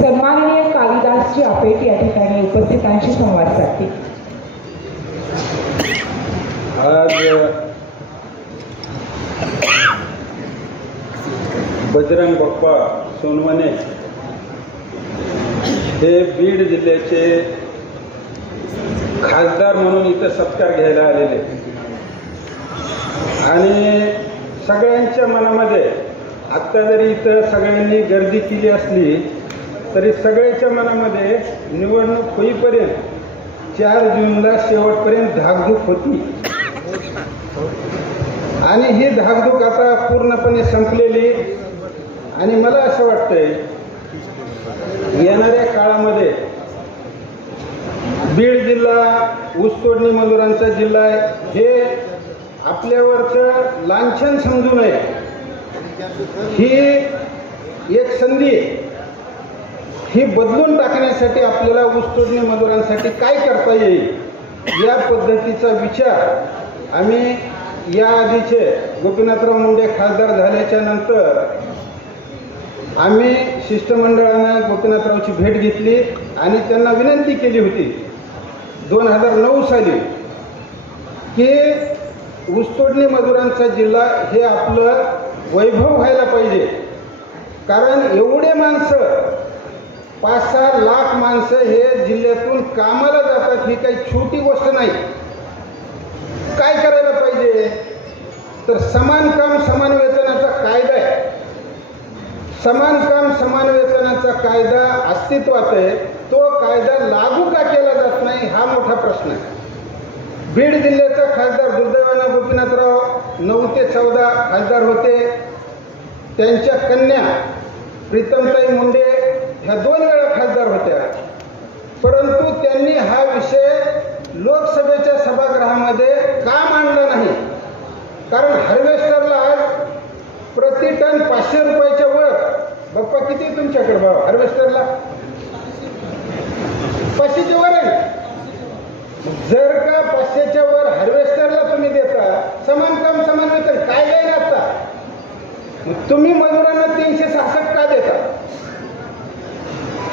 सन्माननीय कालिदासजी आपेट या ठिकाणी उपस्थितांशी संवाद साधतील आज बजरंग बाप्पा सोनवणे हे बीड जिल्ह्याचे खासदार म्हणून इथं सत्कार घ्यायला आलेले. आणि सगळ्यांच्या मनामध्ये आत्ता जरी इथं सगळ्यांनी गर्दी केली असली तरी सगळ्याच्या मनामध्ये निवडणूक होईपर्यंत चार जूनला शेवटपर्यंत धाकधूक होती. आणि ही धाकधूक आता पूर्णपणे संपलेली. आणि मला असं वाटतंय येणाऱ्या काळामध्ये बीड जिल्हा ऊसतोडणी मजुरांचा जिल्हा आहे हे आपल्यावरचं लांछन समजू नये. ही एक संधी आहे. ही बदलून टाकण्यासाठी आपल्याला ऊसतोडणी मजुरांसाठी काय करता येईल या पद्धतीचा विचार आम्ही या आधीचे गोपीनाथराव मुंडे खासदार झाल्याच्यानंतर आम्ही शिष्टमंडळानं गोपीनाथरावची भेट घेतली आणि त्यांना विनंती केली होती दोन हजार नऊ साली की ऊसतोडणी मजुरांचा जिल्हा हे आपलं वैभव व्हायला पाहिजे. कारण एवढे माणसं पाच सहा लाख माणसं हे जिल्ह्यातून कामाला जातात ही काही छोटी गोष्ट नाही. काय करायला पाहिजे? तर समान काम समान वेतनाचा कायदा आहे. समान काम समान वेतनाचा कायदा अस्तित्वात आहे. तो कायदा लागू का केला जात नाही हा मोठा प्रश्न आहे. बीड जिल्ह्याचा खासदार दुर्दैवाना गोपीनाथराव नऊ ते चौदा खासदार होते. त्यांच्या कन्या प्रीतमताई मुंडे ह्या दोन वेळा खासदार होत्या. परंतु त्यांनी हा विषय लोकसभेच्या सभागृहामध्ये का मांडला नाही. कारण हार्वेस्टरला आज प्रति टन पाचशे रुपयाच्या वर. बाप्पा किती तुमच्याकडे भाव हार्वेस्टरला पाचशेच्या वर आहे. जर का पाचशेच्या वर हार्वेस्टरला तुम्ही देता समान काम समान वेतन काय जाईल आता मग तुम्ही मजुरांना तीनशे सहासष्ट का देता?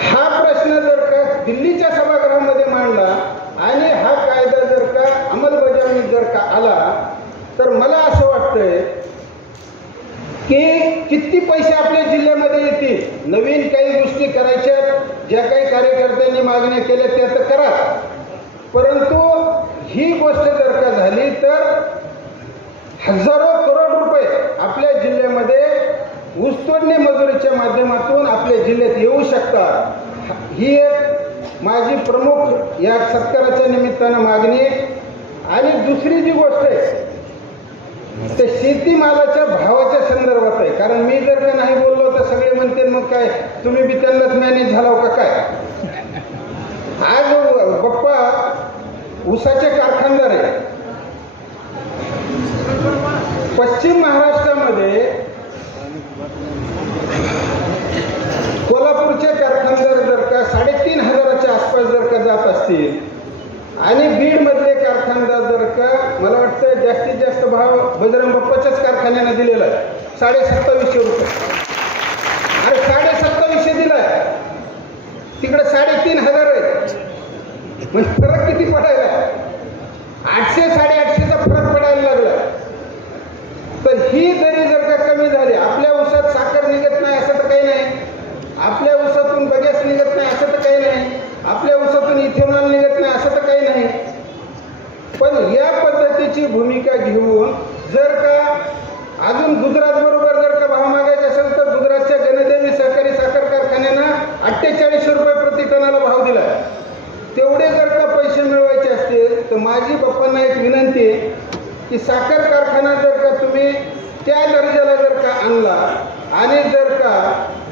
हा प्रश्न जर का दिल्लीच्या सभागृहामध्ये मांडला आणि हा कायदा जर का अंमलबजावणी जर का आला तर मला असं वाटतंय की किती पैसे आपल्या जिल्ह्यामध्ये येतील? नवीन काही गोष्टी करायच्या ज्या काही कार्यकर्त्यांनी मागण्या केल्या त्या तर करा. परंतु ही गोष्ट जर का झाली तर हजारो करोड रुपये आपल्या जिल्ह्यामध्ये ऊसतोडणी मजुरीच्या माध्यमातून आपल्या जिल्ह्यात येऊ शकतात. ही एक माझी प्रमुख या सत्काराच्या निमित्तानं मागणी आहे. आणि दुसरी जी गोष्ट आहे ते शेतीमालाच्या भावाच्या संदर्भात आहे. कारण मी जर का नाही बोललो तर सगळे म्हणते मग काय तुम्ही बी त्यांनाच मॅनेज झाला का काय? आज बाप्पा उसाचे कारखानदार आहे पश्चिम महाराष्ट्रामध्ये कोल्हापूरचे कारखानदार जर का साडेतीन हजाराच्या आसपास जर का जात असतील आणि बीडमधले कारखानदार जर का मला वाटतं जास्तीत जास्त भाव बजरंग बाप्पाच्याच कारखान्याने दिलेला आहे. साडे सत्तावीसशे रुपये. अरे साडे सत्तावीसशे दिलाय. तिकडे साडेतीन हजार आहे म्हणजे फरक किती पडायला? आठशे साडेआठशेचा फरक पडायला लागला. तर ही दरी जर का कमी झाली आपल्या ऊसात साखर निघत नाही असं तर काही नाही. आपल्या ऊसातून बगॅस निघत नाही असं तर काही नाही. आपल्या ऊसातून इथेनॉल निघत नाही असं तर काही नाही. पण या पद्धतीची भूमिका घेऊन जर का अजून गुजरात बरोबर जर का भाव मागायचा असेल तर गुजरातच्या जनदेवी सहकारी साखर कारखान्यानं अठ्ठेचाळीस रुपये प्रति टनाला भाव दिला. तेवढे जर का पैसे मिळवायचे असतील तर माझी बाप्पांना एक विनंती आहे की साखर कारखाना जर का तुम्ही त्या दर्जाला जर का आणला आणि जर का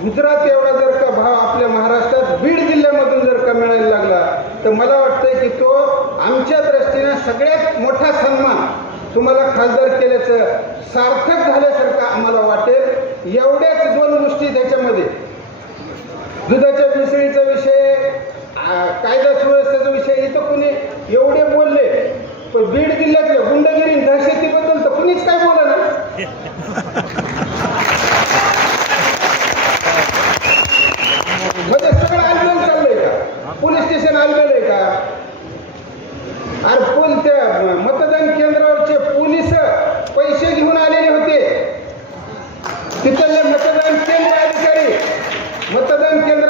गुजरात एवढा जर का भाव आपल्या महाराष्ट्रात बीड जिल्ह्यामधून जर का मिळायला लागला तर मला वाटतंय की तो आमच्या दृष्टीनं सगळ्यात मोठा सन्मान तुम्हाला खासदार केल्याचं सार्थक झाल्यासारखं आम्हाला वाटेल. एवढ्याच दोन गोष्टी त्याच्यामध्ये. दुधाच्या मिसळीचा विषय कायदा सुव्यवस्थेचा विषय इथं कुणी एवढे बोलले. पण बीड जिल्ह्यातल्या गुंडगिरी दहशतीबद्दल तर कुणीच काय बोला ना आणि कोणत्या मतदान केंद्रावरचे पोलीस पैसे घेऊन आलेले होते? तिथले मतदान केंद्र अधिकारी मतदान केंद्र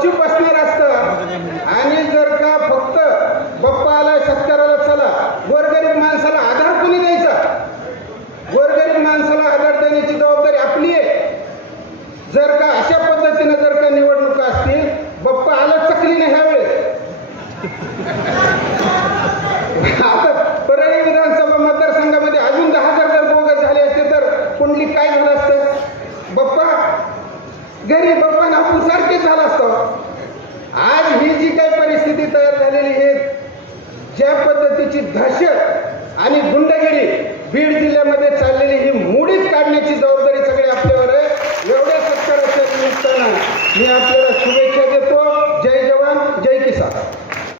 गपचूप बसणार असतं आणि जर का फक्त बप्पा आलाय सत्काराला चला गोरगरीब माणसाला आधार कोणी द्यायचा? गोरगरीब माणसाला आधार देण्याची जबाबदारी आपली आहे. जर का अशा